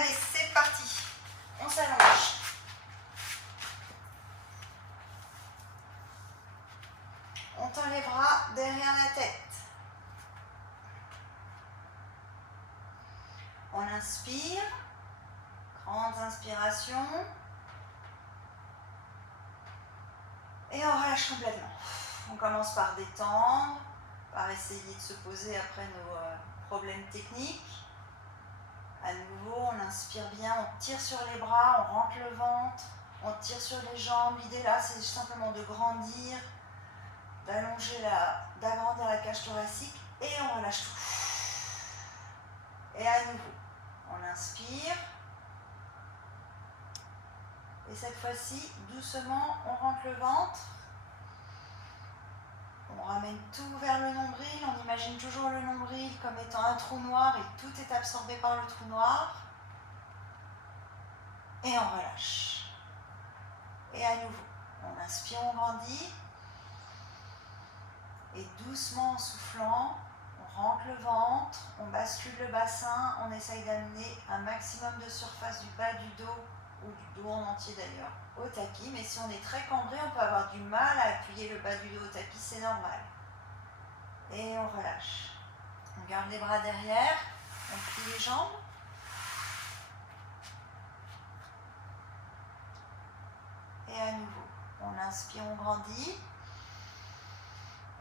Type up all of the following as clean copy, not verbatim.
Allez, c'est parti. On s'allonge. On tend les bras derrière la tête. On inspire. Grande inspiration. Et on relâche complètement. On commence par détendre, par essayer de se poser après nos problèmes techniques. À nouveau, on inspire bien, on tire sur les bras, on rentre le ventre, on tire sur les jambes. L'idée là, c'est simplement de grandir, d'allonger d'agrandir la cage thoracique et on relâche tout. Et à nouveau, on inspire. Et cette fois-ci, doucement, on rentre le ventre. On ramène tout vers le nombril. On imagine toujours le nombril comme étant un trou noir et tout est absorbé par le trou noir. Et on relâche. Et à nouveau, on inspire, on grandit. Et doucement, en soufflant, on rentre le ventre, on bascule le bassin, on essaye d'amener un maximum de surface du bas du dos ou du dos en entier d'ailleurs, au tapis. Mais si on est très cambré, on peut avoir du mal à appuyer le bas du dos au tapis, c'est normal. Et on relâche. On garde les bras derrière, on plie les jambes. Et à nouveau, on inspire, on grandit.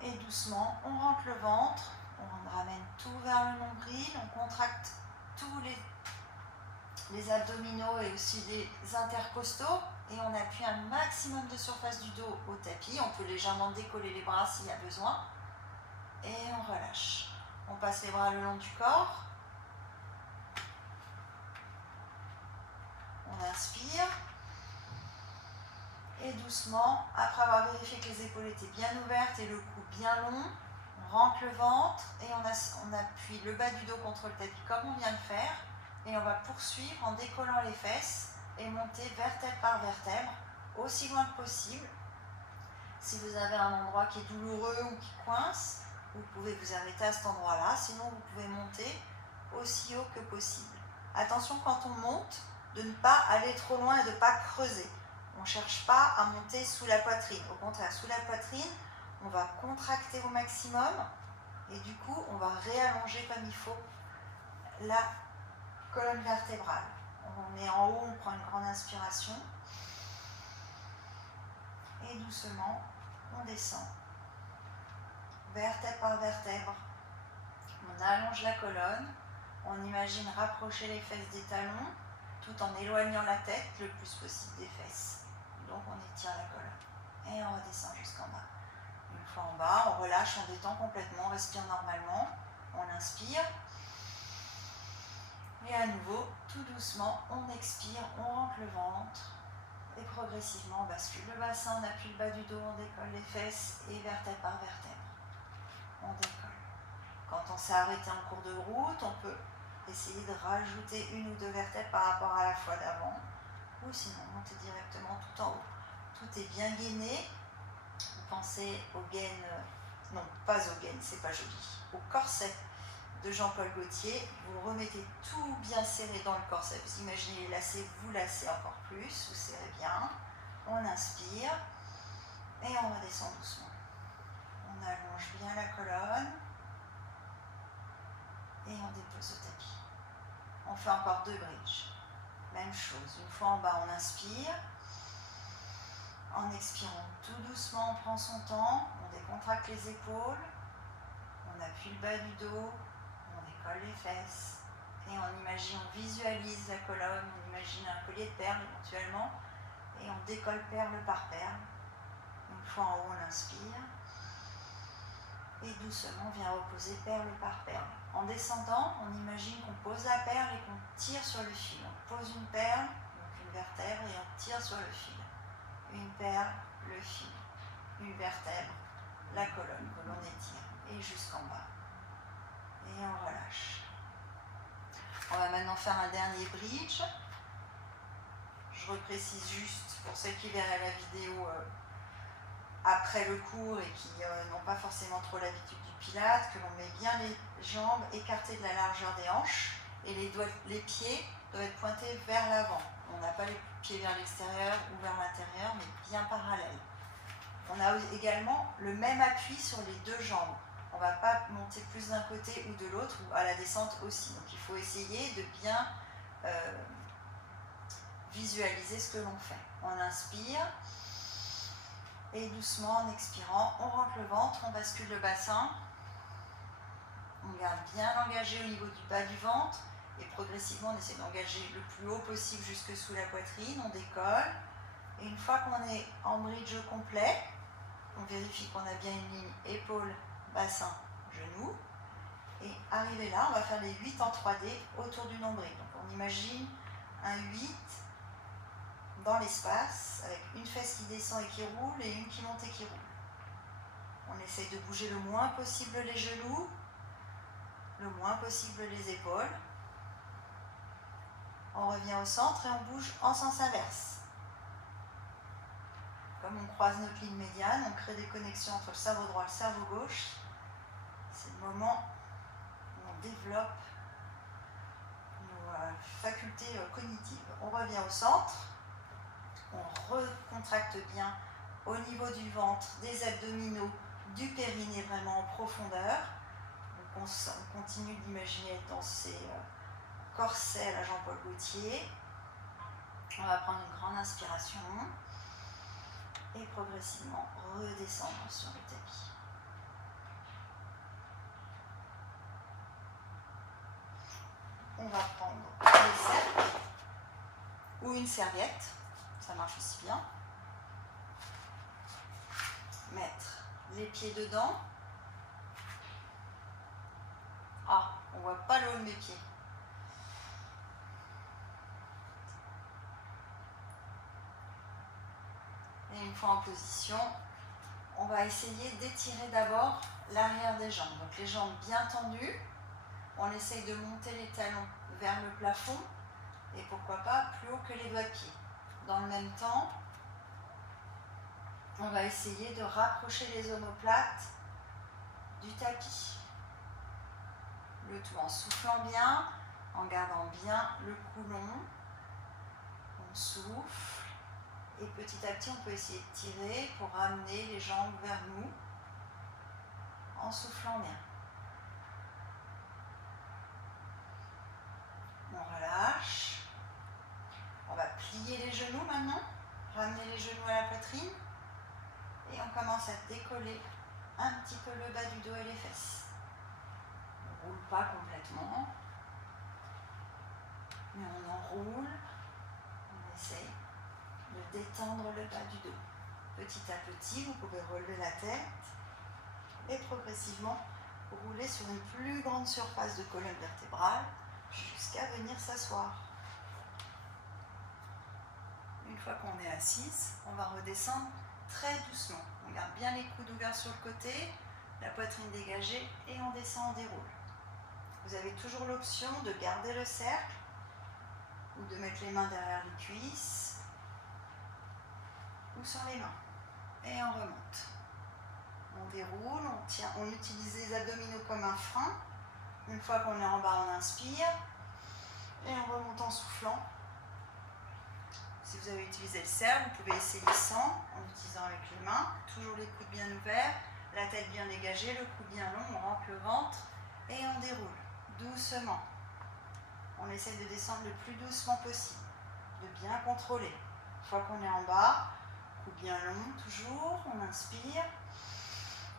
Et doucement, on rentre le ventre, on ramène tout vers le nombril, on contracte tous les abdominaux et aussi les intercostaux et on appuie un maximum de surface du dos au tapis. On peut légèrement décoller les bras s'il y a besoin et on relâche. On passe les bras le long du corps. On inspire et doucement, après avoir vérifié que les épaules étaient bien ouvertes et le cou bien long, on rentre le ventre et on appuie le bas du dos contre le tapis comme on vient de faire. Et on va poursuivre en décollant les fesses et monter vertèbre par vertèbre, aussi loin que possible. Si vous avez un endroit qui est douloureux ou qui coince, vous pouvez vous arrêter à cet endroit-là. Sinon, vous pouvez monter aussi haut que possible. Attention quand on monte, de ne pas aller trop loin et de ne pas creuser. On ne cherche pas à monter sous la poitrine. Au contraire, sous la poitrine, on va contracter au maximum et du coup, on va réallonger comme il faut la colonne vertébrale. On est en haut, on prend une grande inspiration. Et doucement, on descend. Vertèbre par vertèbre. On allonge la colonne. On imagine rapprocher les fesses des talons tout en éloignant la tête le plus possible des fesses. Donc on étire la colonne. Et on redescend jusqu'en bas. Une fois en bas, on relâche, on détend complètement, on respire normalement. On inspire. Et à nouveau, tout doucement, on expire, on rentre le ventre et progressivement on bascule le bassin, on appuie le bas du dos, on décolle les fesses et vertèbre par vertèbre. On décolle. Quand on s'est arrêté en cours de route, on peut essayer de rajouter une ou deux vertèbres par rapport à la fois d'avant ou sinon monter directement tout en haut. Tout est bien gainé. Vous pensez aux gaines, non pas aux gaines, c'est pas joli, au corset de Jean-Paul Gaultier, vous remettez tout bien serré dans le corset. Vous imaginez les lacets, vous lacez encore plus, vous serrez bien. On inspire et on redescend doucement. On allonge bien la colonne et on dépose au tapis. On fait encore 2 bridges. Même chose, une fois en bas, on inspire. En expirant tout doucement, on prend son temps, on décontracte les épaules, on appuie le bas du dos, on décolle les fesses et on imagine, on visualise la colonne, on imagine un collier de perles éventuellement et on décolle perle par perle. Une fois en haut, on inspire et doucement on vient reposer perle par perle. En descendant, on imagine qu'on pose la perle et qu'on tire sur le fil. On pose une perle, donc une vertèbre et on tire sur le fil. Une perle, le fil, une vertèbre, la colonne que l'on étire et jusqu'en bas. Et on relâche. On va maintenant faire un dernier bridge. Je reprécise juste pour ceux qui verraient la vidéo après le cours et qui n'ont pas forcément trop l'habitude du pilate, que l'on met bien les jambes écartées de la largeur des hanches et les pieds doivent être pointés vers l'avant. On n'a pas les pieds vers l'extérieur ou vers l'intérieur, mais bien parallèles. On a également le même appui sur les deux jambes. On ne va pas monter plus d'un côté ou de l'autre, ou à la descente aussi. Donc il faut essayer de bien visualiser ce que l'on fait. On inspire, et doucement en expirant, on rentre le ventre, on bascule le bassin. On garde bien engagé au niveau du bas du ventre, et progressivement on essaie d'engager le plus haut possible jusque sous la poitrine, on décolle. Et une fois qu'on est en bridge complet, on vérifie qu'on a bien une ligne épaule, bassin, genou. Et arrivé là, on va faire les 8 en 3D autour du nombril. Donc on imagine un 8 dans l'espace, avec une fesse qui descend et qui roule, et une qui monte et qui roule. On essaye de bouger le moins possible les genoux, le moins possible les épaules. On revient au centre et on bouge en sens inverse. Comme on croise notre ligne médiane, on crée des connexions entre le cerveau droit et le cerveau gauche. C'est le moment où on développe nos facultés cognitives. On revient au centre, on recontracte bien au niveau du ventre, des abdominaux, du périnée vraiment en profondeur. Donc on continue d'imaginer être dans ces corsets à la Jean-Paul Gaultier. On va prendre une grande inspiration et progressivement redescendre sur le tapis. On va prendre le cercle ou une serviette, ça marche aussi bien. Mettre les pieds dedans. Ah, on ne voit pas le haut de mes pieds. Et une fois en position, on va essayer d'étirer d'abord l'arrière des jambes. Donc les jambes bien tendues. On essaye de monter les talons vers le plafond et pourquoi pas plus haut que les doigts de pied. Dans le même temps, on va essayer de rapprocher les omoplates du tapis. Le tout en soufflant bien, en gardant bien le cou long. On souffle et petit à petit on peut essayer de tirer pour ramener les jambes vers nous en soufflant bien. On relâche. On va plier les genoux maintenant, ramener les genoux à la poitrine et on commence à décoller un petit peu le bas du dos et les fesses. On ne roule pas complètement, mais on enroule, on essaye de détendre le bas du dos. Petit à petit, vous pouvez relever la tête et progressivement rouler sur une plus grande surface de colonne vertébrale jusqu'à venir s'asseoir. Une fois qu'on est assise, on va redescendre très doucement. On garde bien les coudes ouverts sur le côté, la poitrine dégagée et on descend, on déroule. Vous avez toujours l'option de garder le cercle ou de mettre les mains derrière les cuisses ou sur les mains. Et on remonte. On déroule, on tient, on utilise les abdominaux comme un frein. Une fois qu'on est en bas, on inspire et on remonte en soufflant. Si vous avez utilisé le cercle, vous pouvez essayer sans, en utilisant avec les mains. Toujours les coudes bien ouverts, la tête bien dégagée, le cou bien long, on rentre le ventre et on déroule doucement. On essaie de descendre le plus doucement possible, de bien contrôler. Une fois qu'on est en bas, cou bien long toujours, on inspire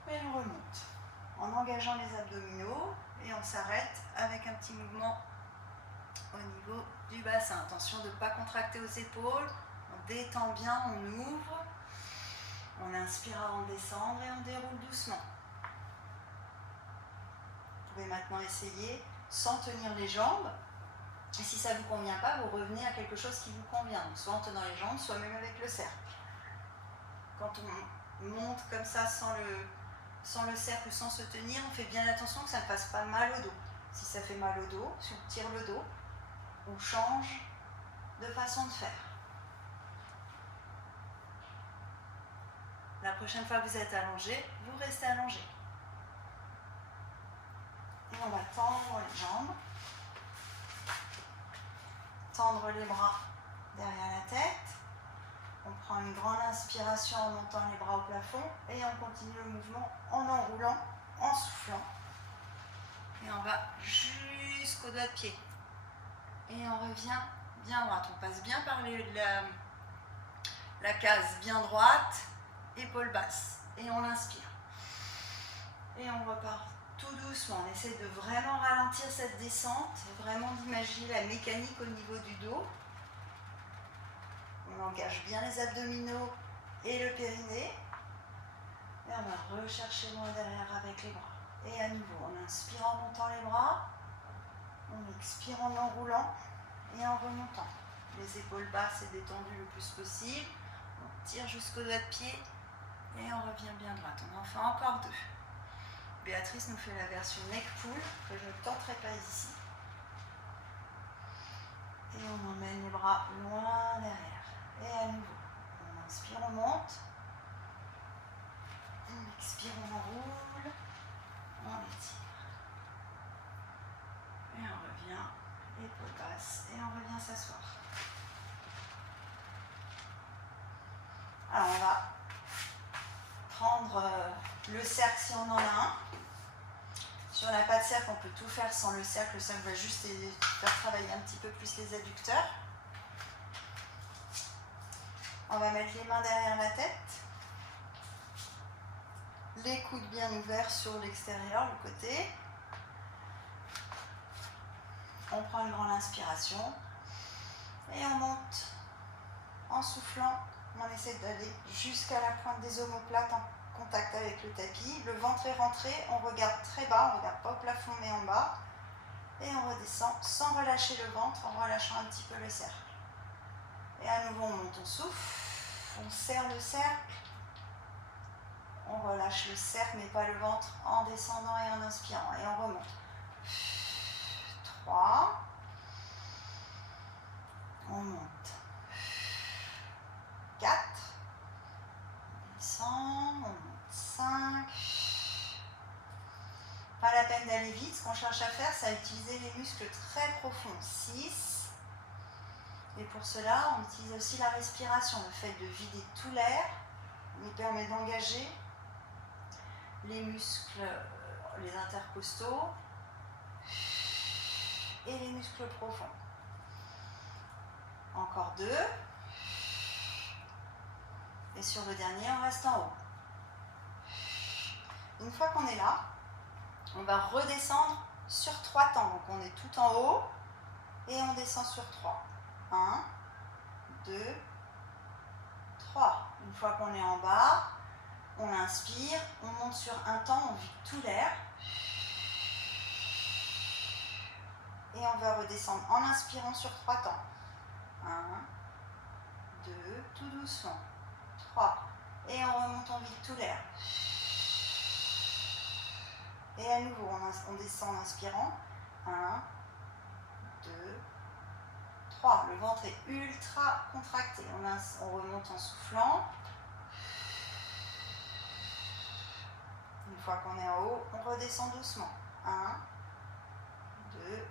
et on remonte. En engageant les abdominaux et on s'arrête avec un petit mouvement au niveau du bassin. Attention de ne pas contracter aux épaules, on détend bien, on ouvre, on inspire avant de descendre et on déroule doucement. Vous pouvez maintenant essayer sans tenir les jambes, et si ça ne vous convient pas, vous revenez à quelque chose qui vous convient, donc soit en tenant les jambes, soit même avec le cercle. Quand on monte comme ça sans le cercle ou sans se tenir, on fait bien attention que ça ne fasse pas mal au dos. Si ça fait mal au dos, si on tire le dos, on change de façon de faire. La prochaine fois que vous êtes allongé, vous restez allongé. Et on va tendre les jambes. tendre les bras derrière la tête. On prend une grande inspiration en montant les bras au plafond et on continue le mouvement en enroulant, en soufflant. Et on va jusqu'au doigt de pied. Et on revient bien droite. On passe bien par la case bien droite, épaule basse. Et on inspire. Et on repart tout doucement. On essaie de vraiment ralentir cette descente, vraiment d'imaginer la mécanique au niveau du dos. On engage bien les abdominaux et le périnée. Et on va rechercher loin derrière avec les bras. Et à nouveau, on inspire en montant les bras. On expire en enroulant et en remontant. Les épaules basses et détendues le plus possible. On tire jusqu'au doigt de pied et on revient bien droite. On en fait encore 2. Béatrice nous fait la version neck pull que je ne tenterai pas ici. Et on emmène les bras loin derrière. Et à nouveau, on inspire, on monte. On expire, on enroule. On étire. Et on revient, épaule basse, et on revient s'asseoir. Alors on va prendre le cercle si on en a un. Si on n'a pas de cercle, on peut tout faire sans le cercle. Le cercle va juste faire travailler un petit peu plus les adducteurs. On va mettre les mains derrière la tête. Les coudes bien ouverts sur l'extérieur, le côté. On prend une grande inspiration. Et on monte en soufflant. On essaie d'aller jusqu'à la pointe des omoplates en contact avec le tapis. Le ventre est rentré. On regarde très bas. On ne regarde pas au plafond mais en bas. Et on redescend sans relâcher le ventre, en relâchant un petit peu le cercle. Et à nouveau, on monte, on souffle. On serre le cercle. On relâche le cercle, mais pas le ventre, en descendant et en inspirant. Et on remonte. 3. On monte. 4. On descend. On monte. 5. Pas la peine d'aller vite. Ce qu'on cherche à faire, c'est à utiliser les muscles très profonds. 6. Et pour cela, on utilise aussi la respiration. Le fait de vider tout l'air nous permet d'engager les muscles, les intercostaux et les muscles profonds. Encore 2. Et sur le dernier, on reste en haut. Une fois qu'on est là, on va redescendre sur 3 temps. Donc on est tout en haut et on descend sur 3. 1, 2, 3. Une fois qu'on est en bas, on inspire, on monte sur un temps, on vide tout l'air. Et on va redescendre en inspirant sur 3 temps. 1, 2, tout doucement. 3. Et on remonte, on vide tout l'air. Et à nouveau, on descend en inspirant. 1, 2, 3. Le ventre est ultra contracté. On remonte en soufflant. Une fois qu'on est en haut, on redescend doucement. 1, 2,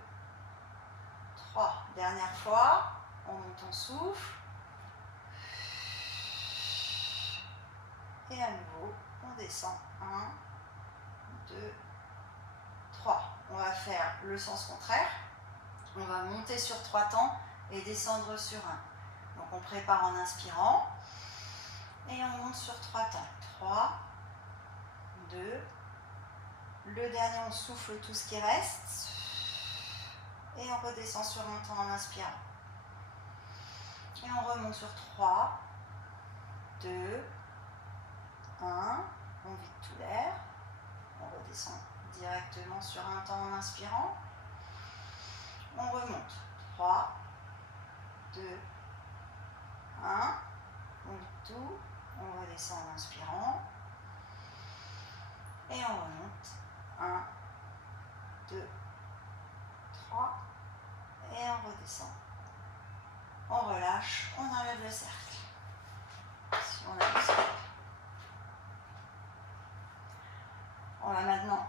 3. Dernière fois, on monte, on souffle. Et à nouveau, on descend. 1, 2, 3. On va faire le sens contraire. On va monter sur 3 temps et descendre sur 1. Donc on prépare en inspirant. Et on monte sur 3 temps. 3, 2. Le dernier, on souffle tout ce qui reste. Et on redescend sur un temps en inspirant. Et on remonte sur 3, 2, 1. On vide tout l'air. On redescend directement sur un temps en inspirant. On remonte. 3, 2, 1. On vide tout. On redescend en inspirant. Et on remonte. 1, 2, 3. Et on redescend. On relâche. On enlève le cercle. Si on a le cercle. On va maintenant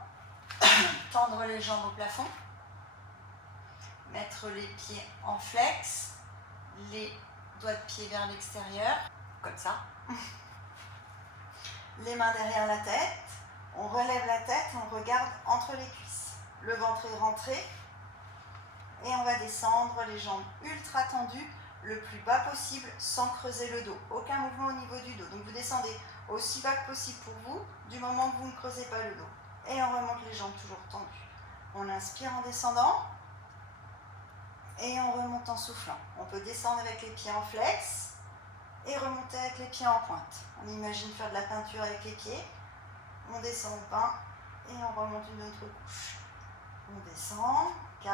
tendre les jambes au plafond. Mettre entre les pieds en flex, les doigts de pied vers l'extérieur, comme ça. Les mains derrière la tête, on relève la tête, on regarde entre les cuisses. Le ventre est rentré et on va descendre les jambes ultra tendues le plus bas possible sans creuser le dos. Aucun mouvement au niveau du dos. Donc vous descendez aussi bas que possible pour vous, du moment que vous ne creusez pas le dos. Et on remonte les jambes toujours tendues. On inspire en descendant et on remonte en soufflant. On peut descendre avec les pieds en flex et remonter avec les pieds en pointe. On imagine faire de la peinture avec les pieds. On descend au pain et on remonte une autre couche. On descend, 4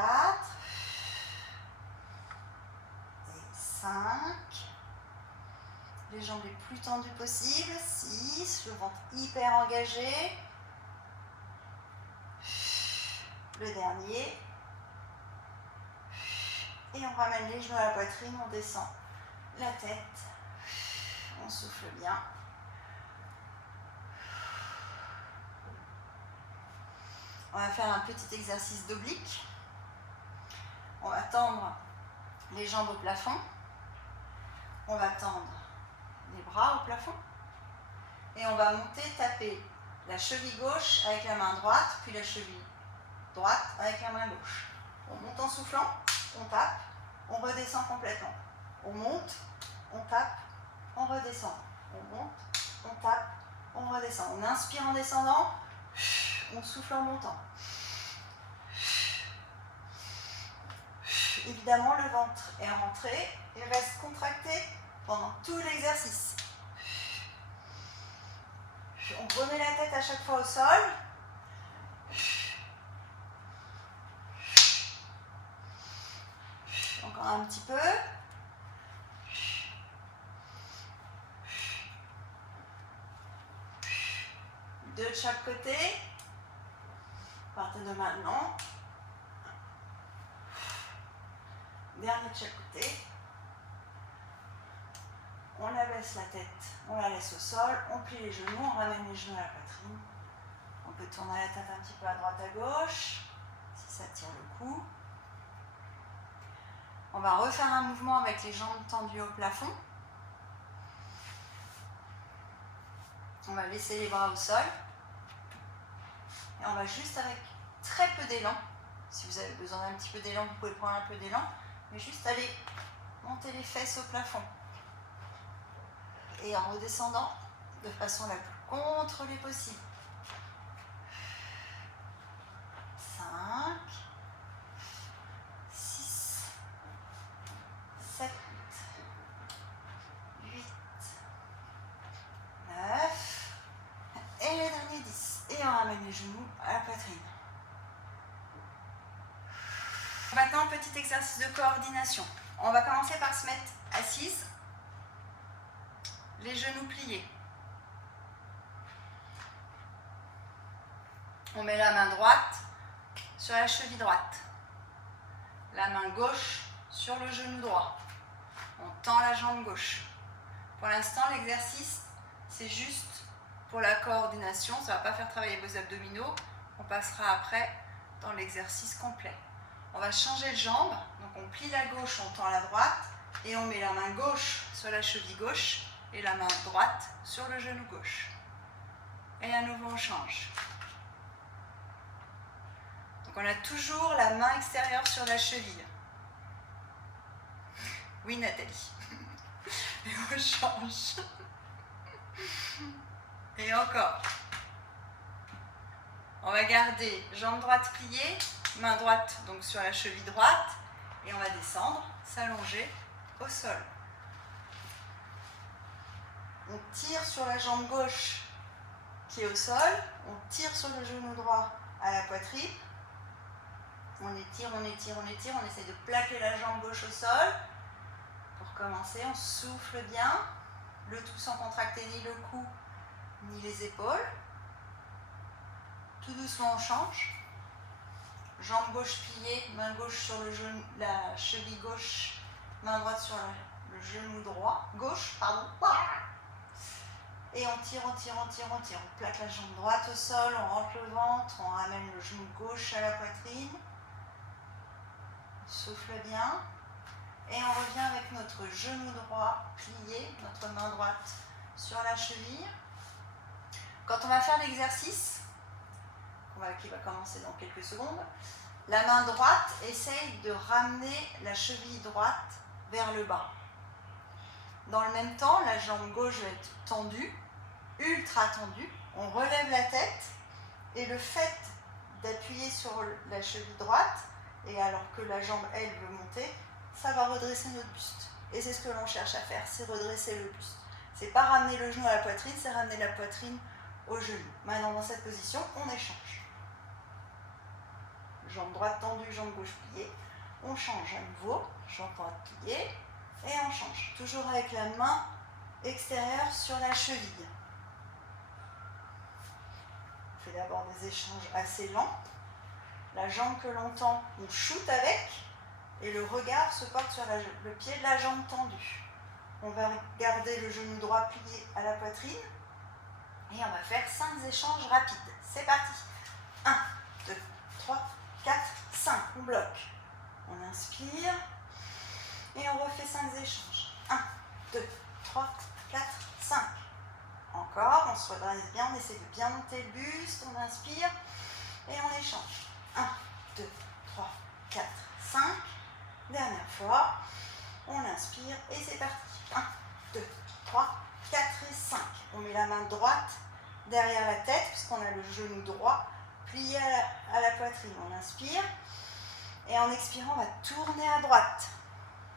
et 5. Les jambes les plus tendues possibles, 6. Le ventre hyper engagé. Le dernier. Et on ramène les genoux à la poitrine, on descend la tête. On souffle bien. On va faire un petit exercice d'oblique. On va tendre les jambes au plafond. On va tendre les bras au plafond. Et on va monter, taper la cheville gauche avec la main droite, puis la cheville droite avec la main gauche. On monte en soufflant, on tape, on redescend complètement. On monte, on tape, on redescend. On monte, on tape, on redescend. On inspire en descendant, on souffle en montant. Évidemment, le ventre est rentré et reste contracté pendant tout l'exercice. On remet la tête à chaque fois au sol. Encore un petit peu. Deux de chaque côté. À partir de maintenant. Dernier de chaque côté. On abaisse la tête, on la laisse au sol, on plie les genoux, on ramène les genoux à la poitrine. On peut tourner la tête un petit peu à droite à gauche, si ça tire le cou. On va refaire un mouvement avec les jambes tendues au plafond. On va laisser les bras au sol. Et on va juste avec très peu d'élan. Si vous avez besoin d'un petit peu d'élan, vous pouvez prendre un peu d'élan. Mais juste aller monter les fesses au plafond. Et en redescendant de façon la plus contrôlée possible. 5, 6, 7, 8, 9, et le dernier 10. Et on ramène les genoux à la poitrine. Maintenant, petit exercice de coordination. On va commencer par se mettre assise. Les genoux pliés. On met la main droite sur la cheville droite. La main gauche sur le genou droit. On tend la jambe gauche. Pour l'instant, l'exercice, c'est juste pour la coordination. Ça ne va pas faire travailler vos abdominaux. On passera après dans l'exercice complet. On va changer de jambe. Donc on plie la gauche, on tend la droite. Et on met la main gauche sur la cheville gauche. Et la main droite sur le genou gauche. Et à nouveau on change. Donc on a toujours la main extérieure sur la cheville. Oui Nathalie. Et on change. Et encore. On va garder jambe droite pliée, main droite donc sur la cheville droite. Et on va descendre, s'allonger au sol. On tire sur la jambe gauche qui est au sol, on tire sur le genou droit à la poitrine, on étire, on étire, on étire, on essaie de plaquer la jambe gauche au sol. Pour commencer, on souffle bien, le tout sans contracter ni le cou ni les épaules. Tout doucement on change. Jambe gauche pliée, main gauche sur le genou, la cheville gauche, main droite sur le genou droit, gauche, pardon. Et on tire, on tire, on tire, on tire. On plaque la jambe droite au sol, on rentre le ventre, on ramène le genou gauche à la poitrine. On Souffle bien. Et on revient avec notre genou droit plié, notre main droite sur la cheville. Quand on va faire l'exercice, qui va commencer dans quelques secondes, la main droite essaye de ramener la cheville droite vers le bas. Dans le même temps, la jambe gauche va être tendue, ultra tendue. On relève la tête et le fait d'appuyer sur la cheville droite, et alors que la jambe, elle, veut monter, ça va redresser notre buste. Et c'est ce que l'on cherche à faire, c'est redresser le buste. C'est pas ramener le genou à la poitrine, c'est ramener la poitrine au genou. Maintenant, dans cette position, on échange. Jambe droite tendue, jambe gauche pliée. On change à nouveau, jambe droite pliée, et on change. Toujours avec la main extérieure sur la cheville. On fait d'abord des échanges assez lents. La jambe que l'on tend, on shoot avec, et le regard se porte sur le pied de la jambe tendue. On va garder le genou droit plié à la poitrine, et on va faire 5 échanges rapides. C'est parti. 1, 2, 3, 4, 5. On bloque. On inspire, et on refait 5 échanges. 1, 2, 3, 4, 5. Encore, on se redresse bien, on essaie de bien monter le buste, on inspire, et on échange. 1, 2, 3, 4, 5. Dernière fois, on inspire et c'est parti. 1, 2, 3, 4 et 5. On met la main droite derrière la tête puisqu'on a le genou droit plié à la poitrine. On inspire et en expirant, on va tourner à droite.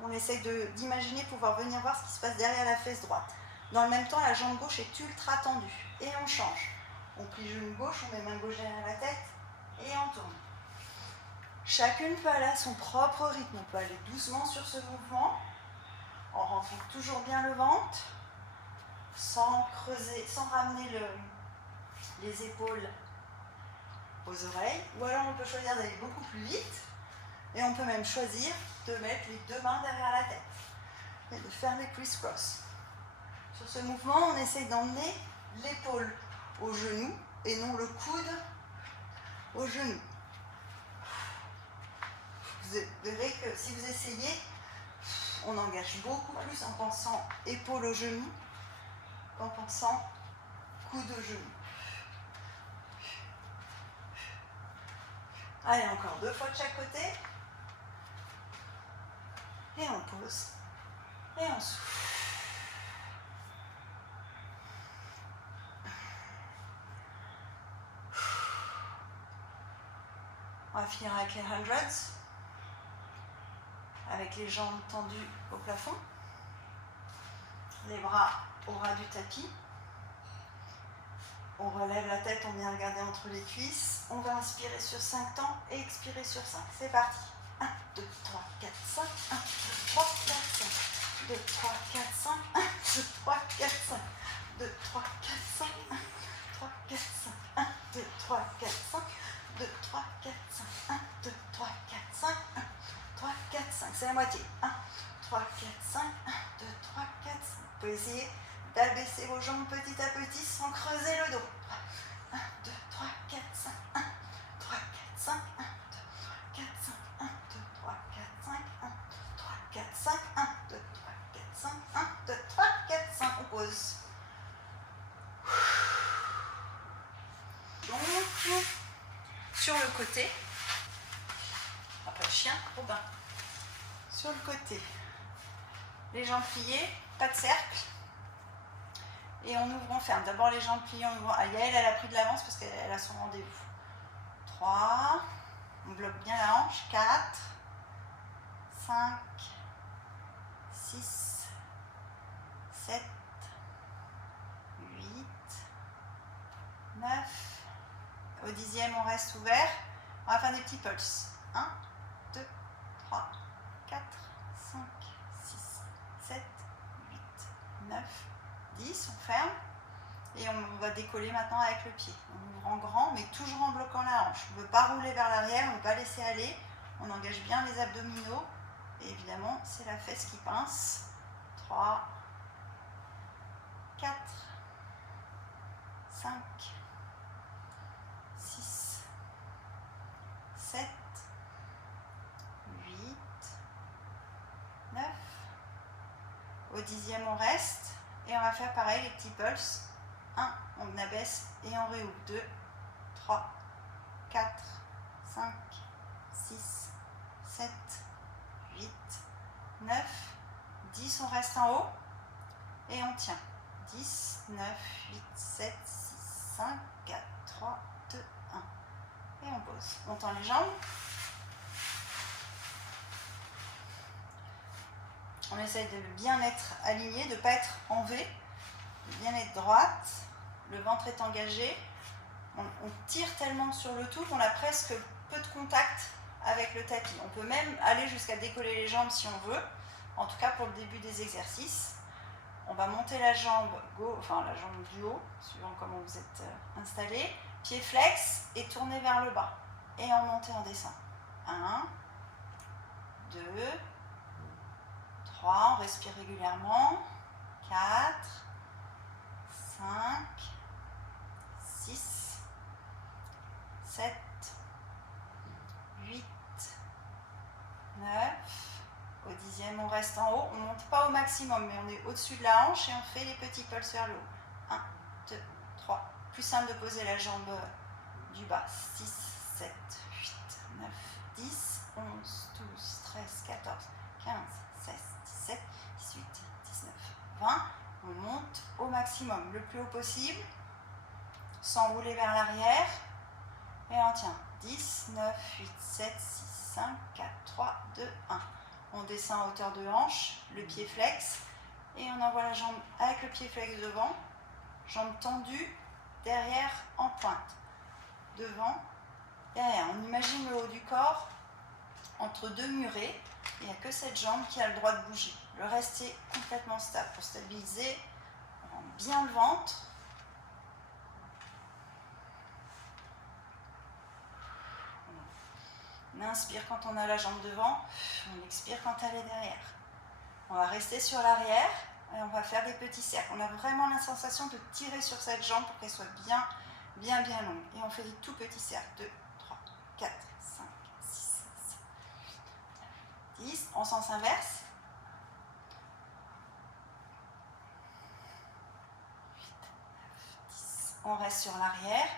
On essaie d'imaginer pouvoir venir voir ce qui se passe derrière la fesse droite. Dans le même temps, la jambe gauche est ultra tendue et on change. On plie le genou gauche, on met main gauche derrière la tête et on tourne. Chacune peut aller à son propre rythme. On peut aller doucement sur ce mouvement, en rentrant toujours bien le ventre, sans creuser, sans ramener les épaules aux oreilles. Ou alors on peut choisir d'aller beaucoup plus vite, et on peut même choisir de mettre les 2 mains derrière la tête et de faire les criss-cross. Sur ce mouvement, on essaye d'emmener l'épaule au genou et non le coude au genou. Vous verrez que si vous essayez, on engage beaucoup plus en pensant épaule au genou qu'en pensant coude au genou. Allez, encore 2 fois de chaque côté. Et on pose. Et on souffle. On va finir avec les hundreds. Avec les jambes tendues au plafond, les bras au ras du tapis. On relève la tête, on vient regarder entre les cuisses. On va inspirer sur 5 temps et expirer sur 5. C'est parti. 1, 2, 3, 4, 5. 1, 2, 3, 4, 5. 2, 3, 4, 5. 1, 2, 3, 4, 5. 2, 3, 4, 5. 1, 3, 4, 5. 1, 2, 3, 4, 5. 2, 3, 4, 5. 1, 2, 3, 4, 5. 1, 3, 4, 5. C'est la moitié. 1, 3, 4, 5. 1, 2, 3, 4, 5. Vous pouvez essayer d'abaisser vos jambes petit à petit sans creuser le dos. 1, 2, 3, 4, 5. 1, 3, 4, 5. 1, 2, 3, 4, 5. 1, 2, 3, 4, 5. 1, 2, 3, 4, 5. 1, 2, 3, 4, 5. 1, 2, 3, 4, 5. On pose. Donc, sur le côté, après le chien, au bain. Sur le côté, les jambes pliées, pas de cercle. Et on ouvre, on ferme. D'abord les jambes pliées, on ouvre. Yael, elle a pris de l'avance parce qu'elle a son rendez-vous. 3, on bloque bien la hanche. 4, 5, 6, 7, 8, 9. Au 10e, on reste ouvert. On va faire des petits pulses. 1, 2, 3, 4, 5, 6, 7, 8, 9, 10. On ferme. Et on va décoller maintenant avec le pied. On ouvre en grand, mais toujours en bloquant la hanche. On ne veut pas rouler vers l'arrière, on ne veut pas laisser aller. On engage bien les abdominaux. Et évidemment, c'est la fesse qui pince. 3, 4, 5, 6, 7, 8, Au 10e, on reste. Et on va faire pareil, les petits pulses. 1, on abaisse et on réouvre. 2, 3, 4, 5, 6, 7, 8, 9, 10, on reste en haut et on tient. 10, 9, 8, 7, 6, 5, 4, 3, 2, 1. Et on pose. On tend les jambes. On essaye de bien être aligné, de ne pas être en V, de bien être droite. Le ventre est engagé. On tire tellement sur le tout qu'on a presque peu de contact avec le tapis. On peut même aller jusqu'à décoller les jambes si on veut, en tout cas pour le début des exercices. On va monter la jambe la jambe du haut, suivant comment vous êtes installé. Pied flex et tourner vers le bas. Et en montée, on descend. 1, 2, 3, on respire régulièrement. 4, 5, 6, 7, 8, 9. Au 10e, on reste en haut. On ne monte pas au maximum, mais on est au-dessus de la hanche et on fait les petits pulses vers le haut. 1, 2, 3. Plus simple de poser la jambe du bas. 6, 7, 8, 9, 10, 11, 12, 13, 14, 15, 16, 17, 18, 19, 20. On monte au maximum, le plus haut possible, sans rouler vers l'arrière. Et on tient. 10, 9, 8, 7, 6, 5, 4, 3, 2, 1. On descend à hauteur de hanche, le pied flex. Et on envoie la jambe avec le pied flex devant. Jambe tendue, derrière en pointe. Devant, derrière. On imagine le haut du corps entre deux murets. Il n'y a que cette jambe qui a le droit de bouger. Le reste est complètement stable. Pour stabiliser, on rentre bien le ventre. On inspire quand on a la jambe devant, on expire quand elle est derrière. On va rester sur l'arrière et on va faire des petits cercles. On a vraiment la sensation de tirer sur cette jambe pour qu'elle soit bien longue. Et on fait des tout petits cercles. 2, 3, 4, 5, 6, 7, 8, 9, 10. En sens inverse. 8, 9, 10. On reste sur l'arrière.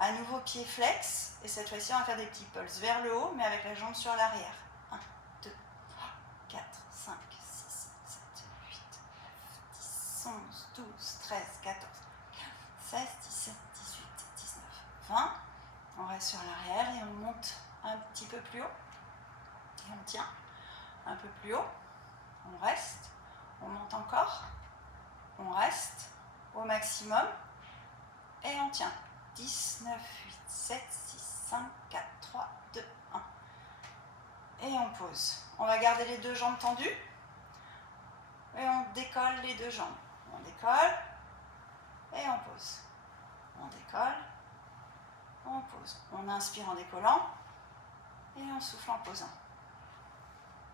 À nouveau pied flex, et cette fois-ci on va faire des petits pulses vers le haut, mais avec la jambe sur l'arrière. 1, 2, 3, 4, 5, 6, 7, 8, 9, 10, 11, 12, 13, 14, 15, 16, 17, 18, 19, 20. On reste sur l'arrière et on monte un petit peu plus haut. Et on tient un peu plus haut. On reste, on monte encore, on reste au maximum et on tient. 10, 9, 8, 7, 6, 5, 4, 3, 2, 1. Et on pose. On va garder les deux jambes tendues. Et on décolle les deux jambes. On décolle. Et on pose. On décolle. On pose. On inspire en décollant. Et on souffle en posant.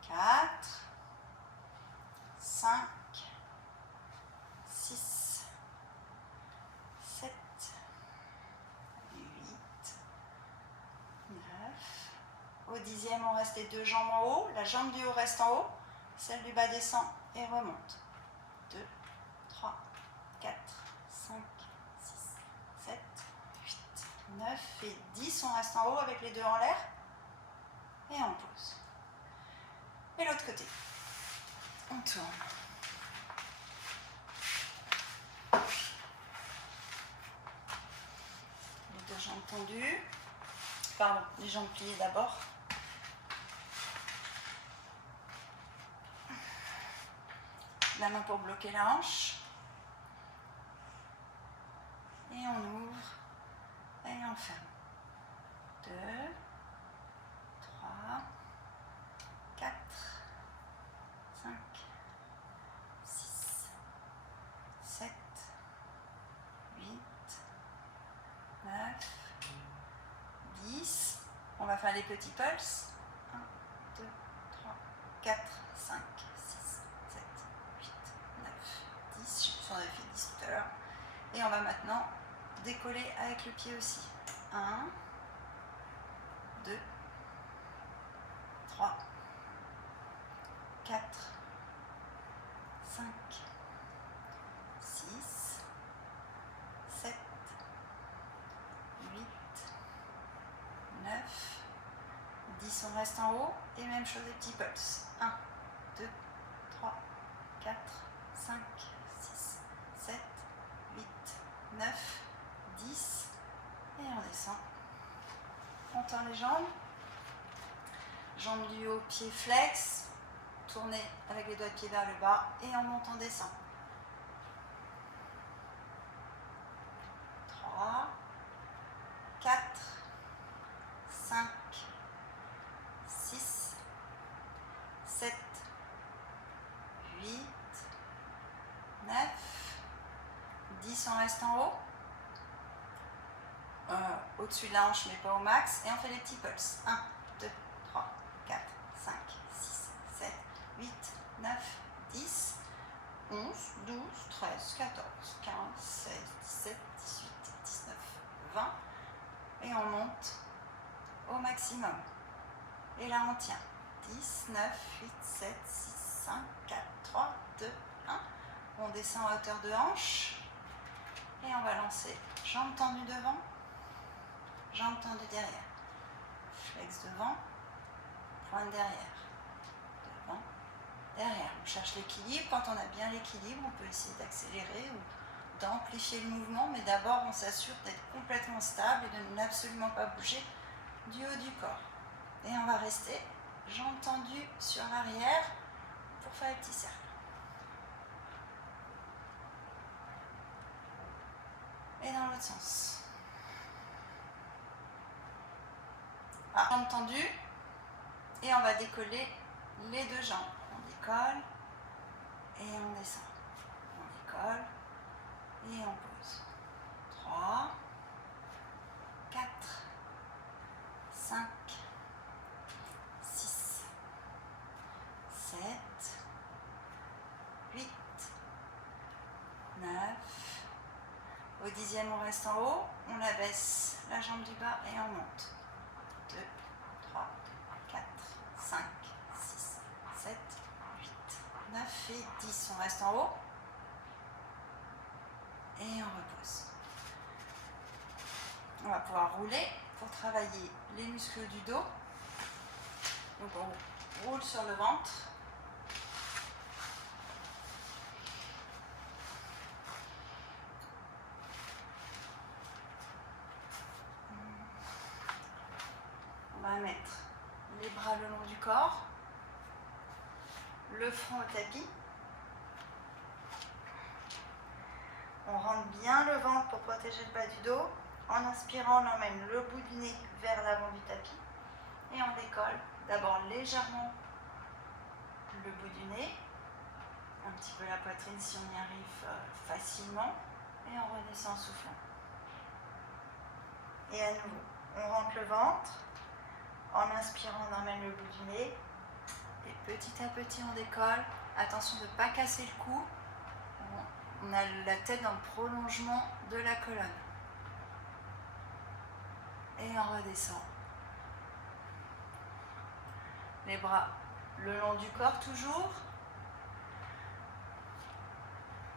4, 5, 6, 7, 9. Au 10e, on reste les deux jambes en haut. La jambe du haut reste en haut. Celle du bas descend et remonte. 2, 3, 4, 5, 6, 7, 8, 9 et 10. On reste en haut avec les deux en l'air. Et on pose. Et l'autre côté. On tourne. Les deux jambes tendues. Pardon, les jambes pliées d'abord. La main pour bloquer la hanche. Et on ouvre et on ferme. 2, 3, 4, 5, 6, 7, 8, 9, 10. On va faire les petits pulses. 1, 2, 3, 4, 5, 6, 7, 8, 9, 10. J'en ai fait 10 tout à l'heure. Et on va maintenant décoller avec le pied aussi. 1, 2, 3, 4, 5, 10, on reste en haut. Et même chose, les petits pulses. 1, 2, 3, 4, 5, 6, 7, 8, 9, 10. Et on descend. On tend les jambes. Jambes du haut, pied flex. Tournez avec les doigts de pied vers le bas. Et on monte, on descend. 3, 4, 5, 6, 7, 8, 9, 10, on reste en haut. Au-dessus de la hanche, mais pas au max. Et on fait les petits pulses. 1, 2, 3, 4, 5, 6, 7, 8, 9, 10, 11, 12, 13, 14, 15, 16, 17, 18, 19, 20. Et on monte au maximum. Et là, on tient. 10, 9, 8, 7, 6, 5, 4, 3, 2, 1. On descend à hauteur de hanche. Et on va lancer jambes tendues devant, jambes tendues derrière. Flex devant, pointe derrière. Devant, derrière. On cherche l'équilibre. Quand on a bien l'équilibre, on peut essayer d'accélérer ou d'amplifier le mouvement. Mais d'abord, on s'assure d'être complètement stable et de n'absolument pas bouger du haut du corps. Et on va rester jambes tendues sur l'arrière pour faire les petits cercles. Et dans l'autre sens. Jambes tendues. Et on va décoller les deux jambes. On décolle et on descend. On décolle et on pose. 3, 4, 5, 6, 7, 8, 9. Au 10e, on reste en haut. On abaisse la jambe du bas et on monte. 2, 3, 4, 5, 6, 7, 8, 9 et 10. On reste en haut. Et on repose. On va pouvoir rouler pour travailler les muscles du dos. Donc on roule sur le ventre. On va mettre les bras le long du corps, le front au tapis. On rentre bien le ventre pour protéger le bas du dos. En inspirant, on emmène le bout du nez vers l'avant du tapis. Et on décolle d'abord légèrement le bout du nez. Un petit peu la poitrine si on y arrive facilement. Et on redescend en soufflant. Et à nouveau, on rentre le ventre. En inspirant, on emmène le bout du nez. Et petit à petit, on décolle. Attention de ne pas casser le cou. On a la tête dans le prolongement de la colonne. Et on redescend. Les bras le long du corps toujours.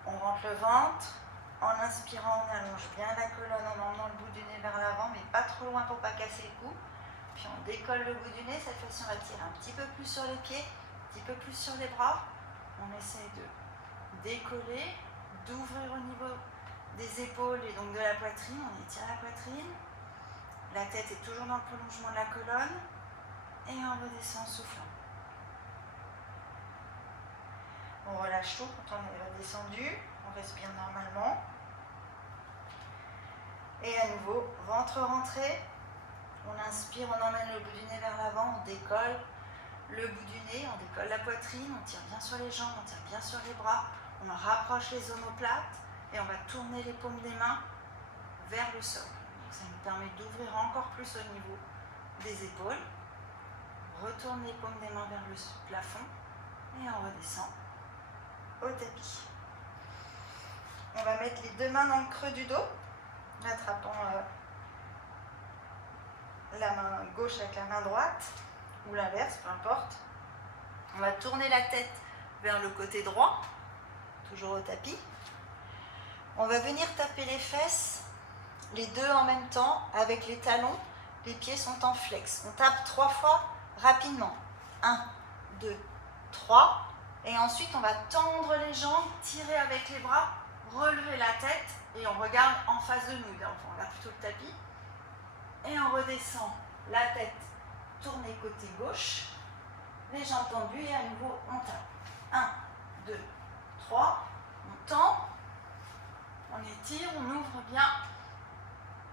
On rentre le ventre. En inspirant, on allonge bien la colonne en emmenant le bout du nez vers l'avant, mais pas trop loin pour ne pas casser le cou. Puis on décolle le bout du nez. Cette fois-ci, on va tirer un petit peu plus sur les pieds, un petit peu plus sur les bras. On essaye de décoller, d'ouvrir au niveau des épaules et donc de la poitrine. On étire la poitrine. La tête est toujours dans le prolongement de la colonne. Et on redescend en soufflant. On relâche tout quand on est redescendu. On respire normalement. Et à nouveau, ventre rentré. On inspire, on emmène le bout du nez vers l'avant. On décolle le bout du nez. On décolle la poitrine. On tire bien sur les jambes. On tire bien sur les bras. On rapproche les omoplates. Et on va tourner les paumes des mains vers le sol. Donc ça nous permet d'ouvrir encore plus au niveau des épaules. Retourne les paumes des mains vers le plafond. Et on redescend au tapis. On va mettre les deux mains dans le creux du dos, en attrapant la main gauche avec la main droite, ou l'inverse, peu importe. On va tourner la tête vers le côté droit, toujours au tapis. On va venir taper les fesses, les deux en même temps, avec les talons. Les pieds sont en flex. On tape 3 fois rapidement. 1, 2, 3. Et ensuite, on va tendre les jambes, tirer avec les bras, relever la tête et on regarde en face de nous. Donc, on regarde plutôt le tapis. Et on redescend la tête tournée côté gauche, les jambes tendues et à nouveau on tape. 1, 2, 3, on tend, on étire, on ouvre bien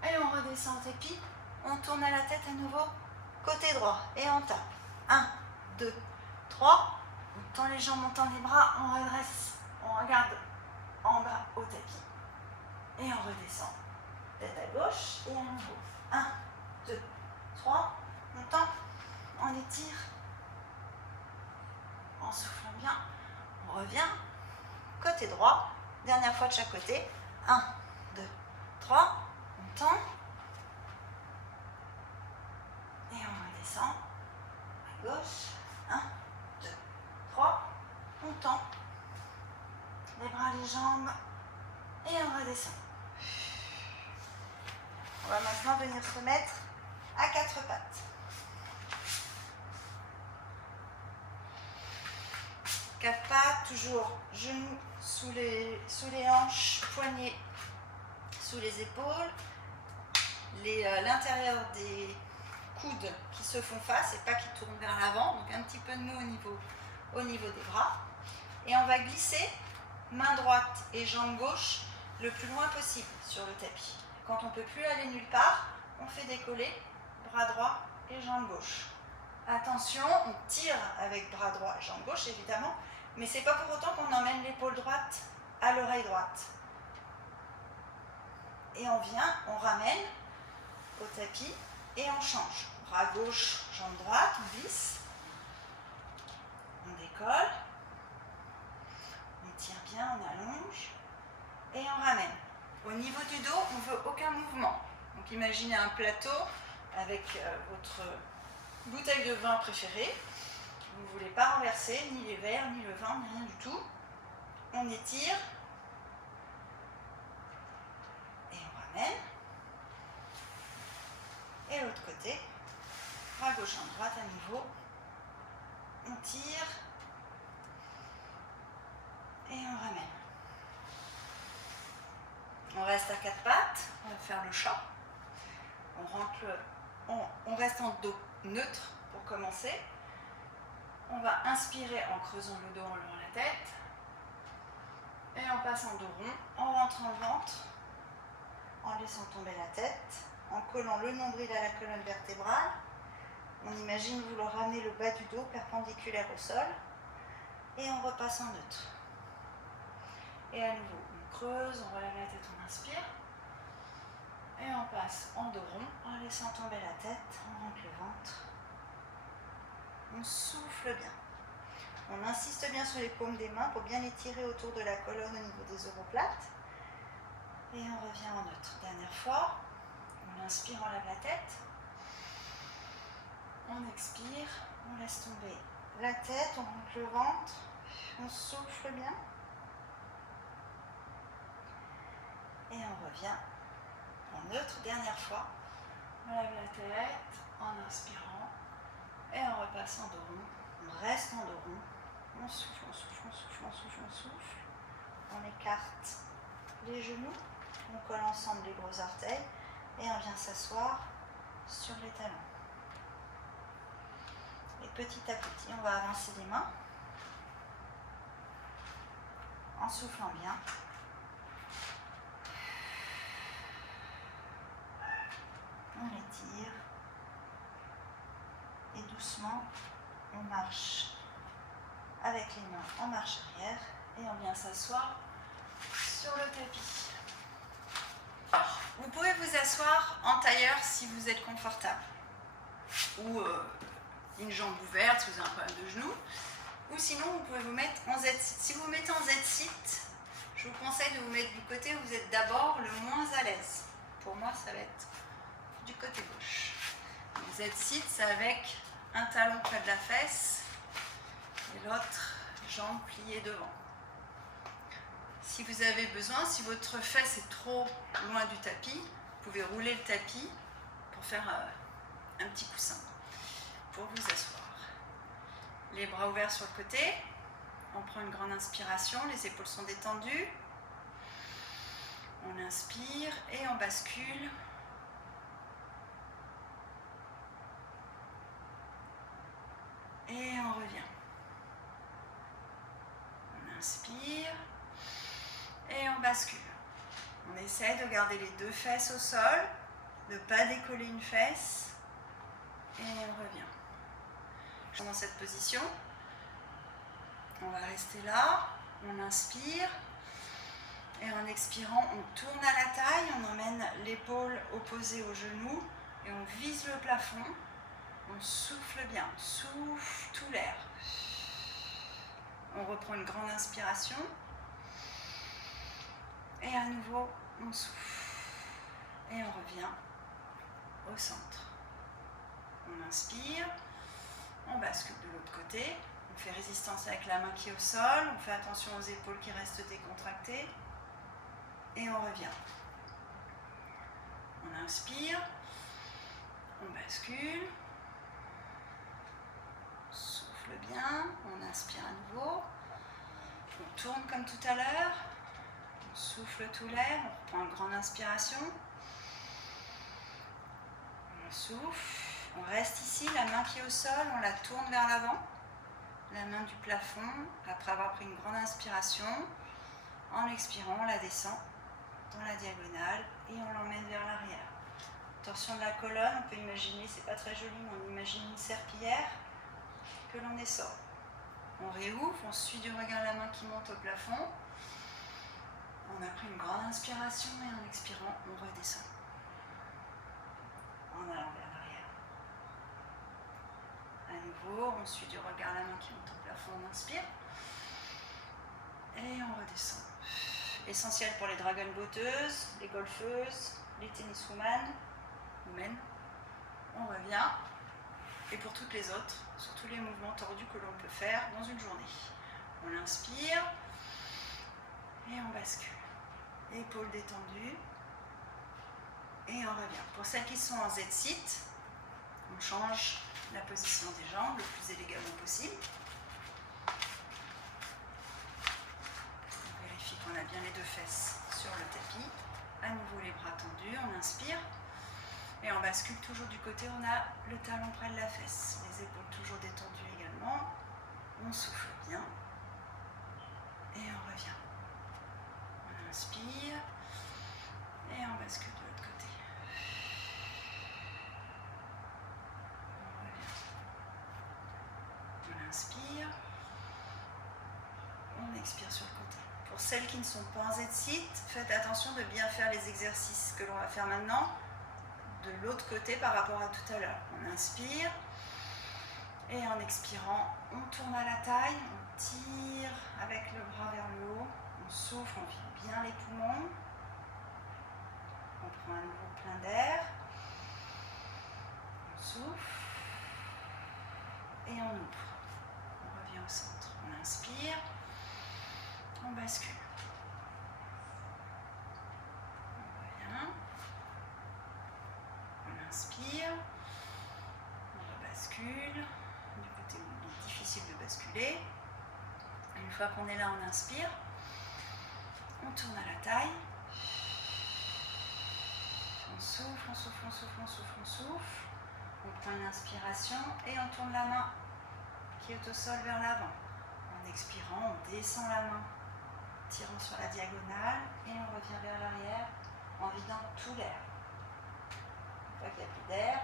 et on redescend au tapis. On tourne à la tête à nouveau côté droit et on tape. 1, 2, 3, on tend les jambes, on tend les bras, on redresse, on regarde en bas au tapis et on redescend. Tête à gauche et à nouveau. 1, 2, 3, on tend, on étire, en soufflant bien, on revient, côté droit, dernière fois de chaque côté. 1, 2, 3, on tend, et on redescend, à gauche, 1, 2, 3, on tend, les bras, les jambes, et on redescend. On va maintenant venir se mettre à 4 pattes. 4 pattes, toujours genoux sous les hanches, poignets sous les épaules, l'intérieur des coudes qui se font face et pas qui tournent vers l'avant, donc un petit peu de mou au niveau des bras. Et on va glisser main droite et jambe gauche le plus loin possible sur le tapis. Quand on ne peut plus aller nulle part, on fait décoller bras droit et jambe gauche. Attention, on tire avec bras droit et jambe gauche évidemment, mais ce n'est pas pour autant qu'on emmène l'épaule droite à l'oreille droite. Et on vient, on ramène au tapis et on change. Bras gauche, jambe droite, on glisse, on décolle, on tire bien, on allonge et on ramène. Au niveau du dos, on ne veut aucun mouvement. Donc imaginez un plateau avec votre bouteille de vin préférée. Vous ne voulez pas renverser ni les verres, ni le vin, ni rien du tout. On étire et on ramène. Et l'autre côté, bras gauche, jambe droite à nouveau. On tire et on ramène. On reste à 4 pattes, on va faire le chat. On reste en dos neutre pour commencer. On va inspirer en creusant le dos, en levant la tête. Et on passe en dos rond, en rentrant le ventre, en laissant tomber la tête, en collant le nombril à la colonne vertébrale. On imagine vouloir ramener le bas du dos perpendiculaire au sol. Et on repasse en neutre. Et à nouveau, on creuse, on relève la tête, on inspire. Et on passe en dos rond, en laissant tomber la tête, on rentre le ventre. On souffle bien. On insiste bien sur les paumes des mains pour bien les tirer autour de la colonne au niveau des omoplates. Et on revient en neutre. Dernière fois, on inspire, on lève la tête. On expire, on laisse tomber la tête, on rentre le ventre, on souffle bien. Et on revient en neutre, dernière fois. On lève la tête en inspirant et on repasse en dos rond. On reste en dos rond. On souffle, on souffle, on souffle, on souffle, on souffle. On écarte les genoux, on colle ensemble les gros orteils et on vient s'asseoir sur les talons. Et petit à petit, on va avancer les mains en soufflant bien. On étire et doucement on marche avec les mains en marche arrière et on vient s'asseoir sur le tapis. Vous pouvez vous asseoir en tailleur si vous êtes confortable ou une jambe ouverte si vous avez un problème de genou, ou sinon vous pouvez vous mettre en Z-sit. Si vous vous mettez en Z-sit, je vous conseille de vous mettre du côté où vous êtes d'abord le moins à l'aise. Pour moi, ça va être du côté gauche. Z-sit, c'est avec un talon près de la fesse et l'autre jambe pliée devant. Si vous avez besoin, si votre fesse est trop loin du tapis, vous pouvez rouler le tapis pour faire un petit coussin. pour vous asseoir. Les bras ouverts sur le côté. On prend une grande inspiration, les épaules sont détendues. On inspire et on bascule. Et on revient. On inspire et on bascule. On essaie de garder les deux fesses au sol, de ne pas décoller une fesse. Et on revient. Dans cette position, on va rester là. On inspire. Et en expirant, on tourne à la taille. On emmène l'épaule opposée au genou. Et on vise le plafond. On souffle bien. On souffle tout l'air. On reprend une grande inspiration. Et à nouveau, on souffle. Et on revient au centre. On inspire. On bascule de l'autre côté. On fait résistance avec la main qui est au sol. On fait attention aux épaules qui restent décontractées. Et on revient. On inspire. On bascule. On souffle bien. On inspire à nouveau. On tourne comme tout à l'heure. On souffle tout l'air. On reprend une grande inspiration. On souffle. On reste ici. La main qui est au sol, on la tourne vers l'avant. La main du plafond. Après avoir pris une grande inspiration, en expirant, on la descend dans la diagonale et on l'emmène vers l'arrière. Torsion de la colonne, on peut imaginer, c'est pas très joli, mais on imagine une serpillière que l'on essore. On réouvre, on suit du regard la main qui monte au plafond. On a pris une grande inspiration et en expirant, on redescend. En allant vers l'arrière. À nouveau, on suit du regard la main qui monte au plafond, on inspire. Et on redescend. Essentiel pour les dragon boateuses, les golfeuses, les tenniswomen, on revient. Et pour toutes les autres, sur tous les mouvements tordus que l'on peut faire dans une journée. On inspire et on bascule. Épaules détendues et on revient. Pour celles qui sont en Z-sit, on change la position des jambes le plus élégamment possible. On vérifie qu'on a bien les deux fesses sur le tapis. À nouveau les bras tendus, on inspire. Et on bascule toujours du côté, on a le talon près de la fesse. Les épaules toujours détendues également. On souffle bien. Et on revient. On inspire. Et on bascule de l'autre côté. On revient. On inspire. On expire sur le côté. Pour celles qui ne sont pas en Z-sit, faites attention de bien faire les exercices que l'on va faire maintenant de l'autre côté par rapport à tout à l'heure. On inspire et en expirant, on tourne à la taille, on tire avec le bras vers le haut, on souffle, on vide bien les poumons, on prend un nouveau plein d'air, on souffle et on ouvre. On revient au centre. On inspire, on bascule. On revient. On inspire, on rebascule, du côté où il est difficile de basculer. Une fois qu'on est là, on inspire, on tourne à la taille, on souffle, on souffle, on souffle, on souffle, on souffle, on prend une inspiration et on tourne la main qui est au sol vers l'avant. En expirant, on descend la main, tirant sur la diagonale et on revient vers l'arrière en vidant tout l'air. Une fois qu'il n'y a plus d'air,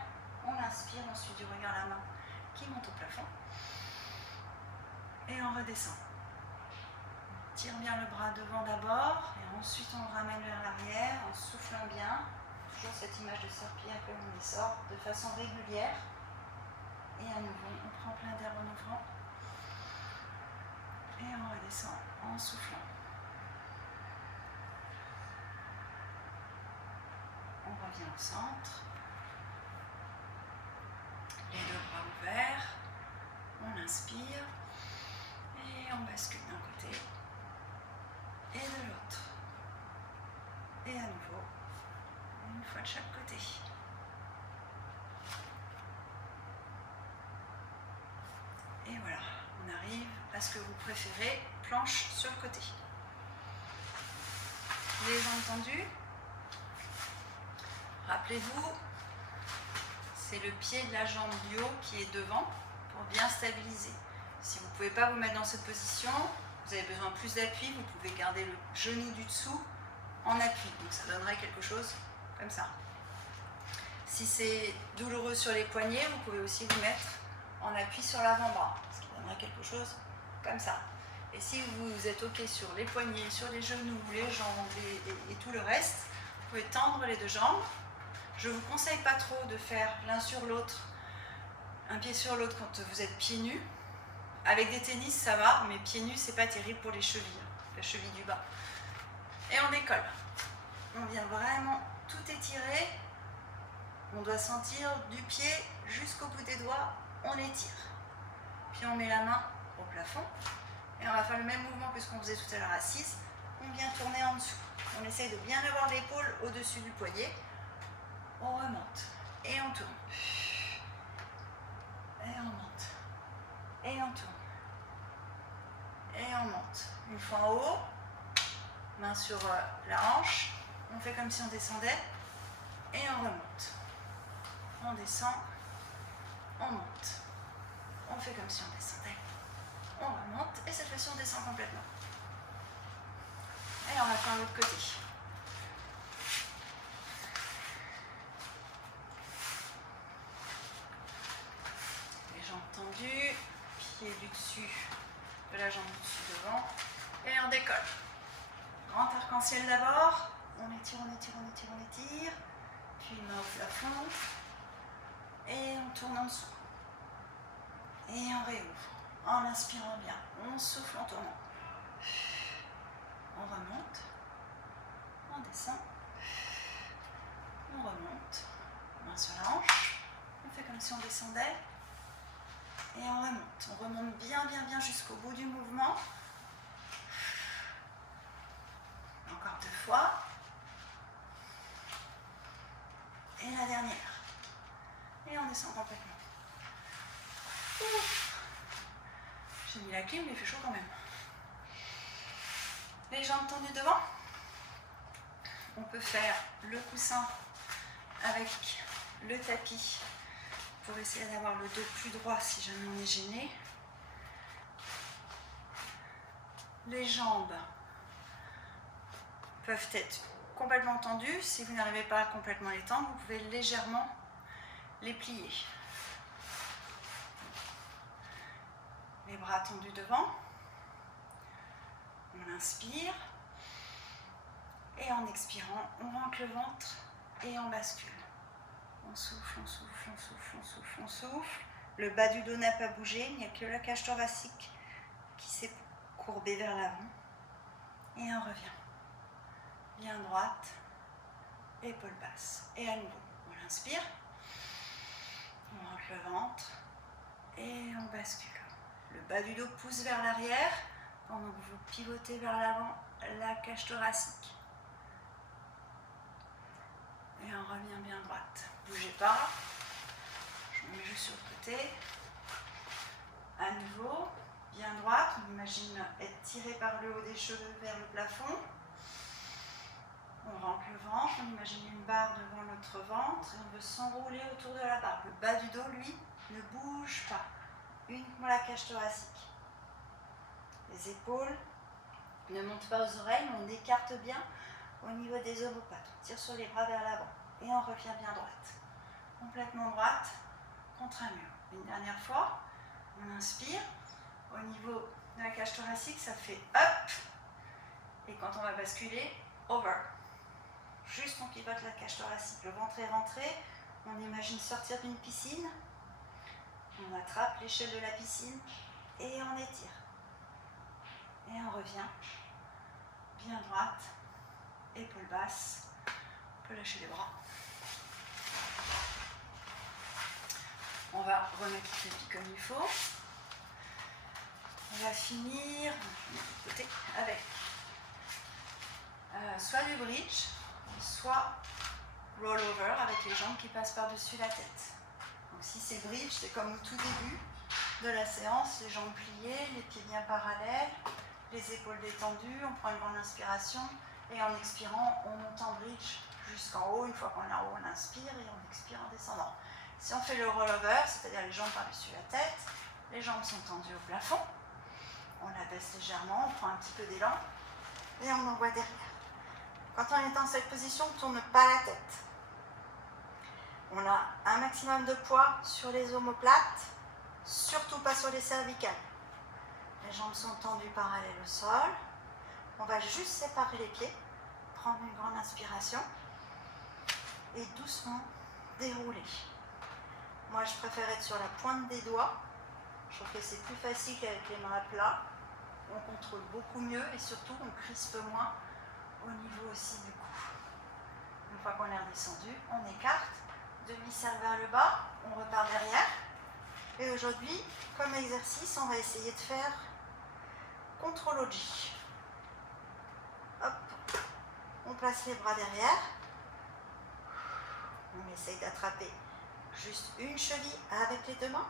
on inspire, on suit du regard la main qui monte au plafond et on redescend. On tire bien le bras devant d'abord et ensuite on le ramène vers l'arrière en soufflant bien. Toujours cette image de serpillière que l'on sort de façon régulière. Et à nouveau, on prend plein d'air en ouvrant et on redescend en soufflant. On revient au centre. Les deux bras ouverts, on inspire et on bascule d'un côté et de l'autre. Et à nouveau, une fois de chaque côté. Est-ce que vous préférez planche sur le côté? Les jambes tendues. Rappelez-vous, c'est le pied de la jambe du haut qui est devant pour bien stabiliser. Si vous ne pouvez pas vous mettre dans cette position, vous avez besoin de plus d'appui, vous pouvez garder le genou du dessous en appui. Donc ça donnerait quelque chose comme ça. Si c'est douloureux sur les poignets, vous pouvez aussi vous mettre en appui sur l'avant-bras, ce qui donnerait quelque chose comme ça. Et si vous êtes OK sur les poignets, sur les genoux, les jambes et tout le reste, vous pouvez tendre les deux jambes. Je ne vous conseille pas trop de faire l'un sur l'autre, un pied sur l'autre quand vous êtes pieds nus. Avec des tennis, ça va, mais pieds nus, c'est pas terrible pour les chevilles, la cheville du bas. Et on décolle. On vient vraiment tout étirer. On doit sentir du pied jusqu'au bout des doigts, on étire. Puis on met la main au plafond. Et on va faire le même mouvement que ce qu'on faisait tout à l'heure assise. On vient tourner en dessous. On essaye de bien avoir l'épaule au-dessus du poignet. On remonte. Et on tourne. Et on monte. Et on tourne. Et on monte. Une fois en haut. Main sur la hanche. On fait comme si on descendait. Et on remonte. On descend. On monte. On fait comme si on descendait. On remonte et cette fois-ci on descend complètement. Et on va faire l'autre côté. Les jambes tendues, pied du dessus de la jambe du dessus devant et on décolle. Grand arc-en-ciel d'abord. On étire, on étire, on étire, on étire. Puis main au plafond. Et on tourne en dessous. Et on réouvre. En inspirant bien, on souffle en tournant. On remonte, on descend, on remonte, main sur la hanche, on fait comme si on descendait et on remonte. On remonte bien, bien, bien jusqu'au bout du mouvement. Encore 2 fois. Et la dernière. Et on descend complètement. J'ai mis la clim, mais il fait chaud quand même. Les jambes tendues devant. On peut faire le coussin avec le tapis pour essayer d'avoir le dos plus droit si jamais on est gêné. Les jambes peuvent être complètement tendues. Si vous n'arrivez pas à complètement les tendre, vous pouvez légèrement les plier. Les bras tendus devant. On inspire. Et en expirant, on rentre le ventre et on bascule. On souffle, on souffle, on souffle, on souffle, on souffle. Le bas du dos n'a pas bougé, il n'y a que la cage thoracique qui s'est courbée vers l'avant. Et on revient. Bien droite, épaule basse. Et à nouveau, on inspire. On rentre le ventre et on bascule. Le bas du dos pousse vers l'arrière pendant que vous pivotez vers l'avant la cage thoracique. Et on revient bien droite. Bougez pas. Je me mets juste sur le côté. À nouveau, bien droite. On imagine être tiré par le haut des cheveux vers le plafond. On rentre le ventre. On imagine une barre devant notre ventre. Et on veut s'enrouler autour de la barre. Le bas du dos, lui, ne bouge pas. Uniquement la cage thoracique. Les épaules ne montent pas aux oreilles, mais on écarte bien au niveau des omoplates. On tire sur les bras vers l'avant et on revient bien droite. Complètement droite contre un mur. Une dernière fois, on inspire. Au niveau de la cage thoracique, ça fait up. Et quand on va basculer, over. Juste on pivote la cage thoracique. Le ventre est rentré. On imagine sortir d'une piscine. On attrape l'échelle de la piscine et on étire. Et on revient. Bien droite. Épaule basse. On peut lâcher les bras. On va remettre le tapis comme il faut. On va finir de côté avec soit du bridge, soit rollover avec les jambes qui passent par-dessus la tête. Donc si c'est bridge, c'est comme au tout début. de la séance, les jambes pliées, les pieds bien parallèles, les épaules détendues, on prend une grande inspiration et en expirant, on monte en bridge jusqu'en haut. Une fois qu'on est en haut, on inspire et on expire en descendant. Si on fait le rollover, c'est-à-dire les jambes par-dessus la tête, les jambes sont tendues au plafond, on la baisse légèrement, on prend un petit peu d'élan et on envoie derrière. Quand on est dans cette position, on ne tourne pas la tête. On a un maximum de poids sur les omoplates, surtout pas sur les cervicales. Les jambes sont tendues parallèles au sol. On va juste séparer les pieds, prendre une grande inspiration et doucement dérouler. Moi, je préfère être sur la pointe des doigts. Je trouve que c'est plus facile qu'avec les mains à plat. On contrôle beaucoup mieux et surtout, on crispe moins au niveau aussi du cou. Une fois qu'on est redescendu, on écarte, demi-cercle vers le bas, on repart derrière. Et aujourd'hui, comme exercice, on va essayer de faire contrôle-logi. Hop, on place les bras derrière. On essaye d'attraper juste une cheville avec les deux mains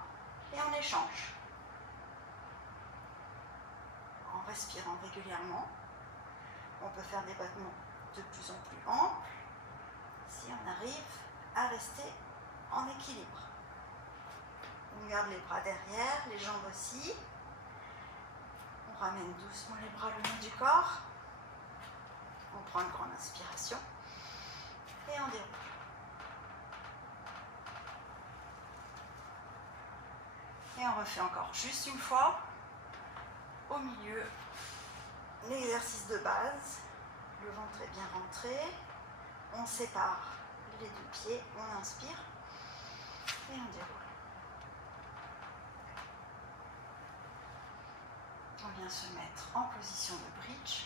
et on échange. En respirant régulièrement, on peut faire des battements de plus en plus amples si on arrive à rester en équilibre. On garde les bras derrière, les jambes aussi. On ramène doucement les bras le long du corps. On prend une grande inspiration et on déroule. Et on refait encore juste une fois. Au milieu, l'exercice de base. Le ventre est bien rentré. On sépare les deux pieds, on inspire et on déroule. On vient se mettre en position de bridge.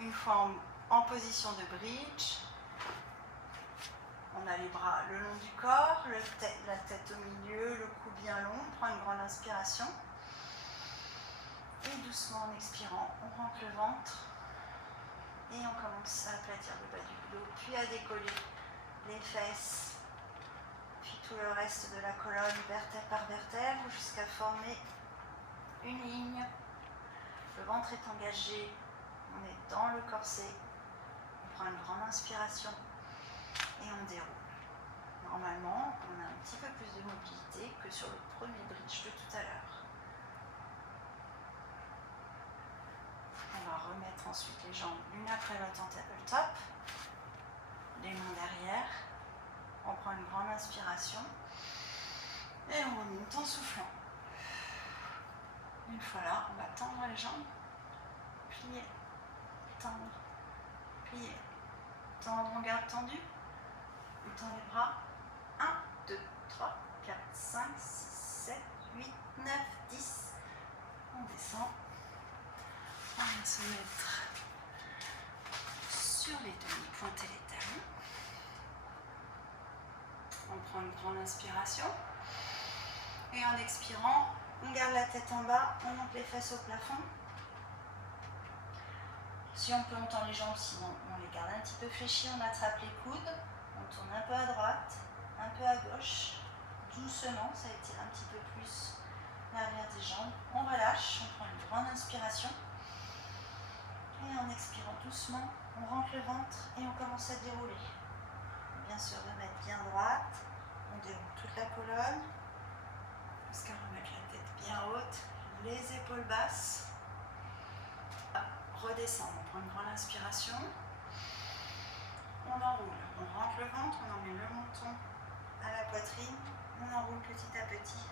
Une fois en position de bridge, on a les bras le long du corps, la tête au milieu, le cou bien long. On prend une grande inspiration. Et doucement en expirant, on rentre le ventre. Et on commence à aplatir le bas du dos, puis à décoller les fesses, puis tout le reste de la colonne, vertèbre par vertèbre, jusqu'à former une ligne. Le ventre est engagé, on est dans le corset. On prend une grande inspiration et on déroule. Normalement, on a un petit peu plus de mobilité que sur le premier bridge de tout à l'heure. On va remettre ensuite les jambes l'une après l'autre en tabletop. Les mains derrière. On prend une grande inspiration et on remonte en soufflant. Une fois là, on va tendre les jambes, plier, tendre, plier, tendre, on garde tendu. On tend les bras. 1, 2, 3, 4, 5, 6, 7, 8, 9, 10. On descend. On va se mettre sur les genoux, pointer les talons. On prend une grande inspiration. Et en expirant, on garde la tête en bas, on monte les fesses au plafond. Si on peut, on tend les jambes, sinon on les garde un petit peu fléchies, on attrape les coudes, on tourne un peu à droite, un peu à gauche, doucement, ça étire un petit peu plus l'arrière des jambes. On relâche, on prend une grande inspiration. Et en expirant doucement, on rentre le ventre et on commence à dérouler. On vient se remettre bien droite, on déroule toute la colonne, jusqu'à remettre la tête bien haute, les épaules basses. Redescendre, on prend une grande inspiration. On enroule, on rentre le ventre, on emmène le menton à la poitrine, on enroule petit à petit.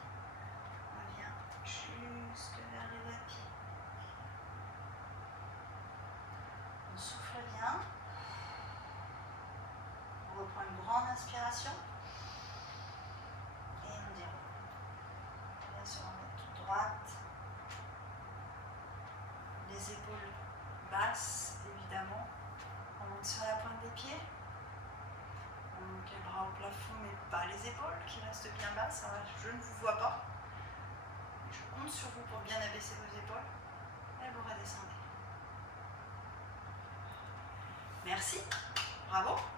On vient jusque vers les bas de pied. On souffle bien. On reprend une grande inspiration. Et on déroule. On vient se remettre toute droite. Les épaules basses, évidemment. On monte sur la pointe des pieds. On monte les bras au plafond, mais pas les épaules qui restent bien basses. Alors, je ne vous vois pas. Je compte sur vous pour bien abaisser vos épaules. Et vous redescendez. Merci. Bravo.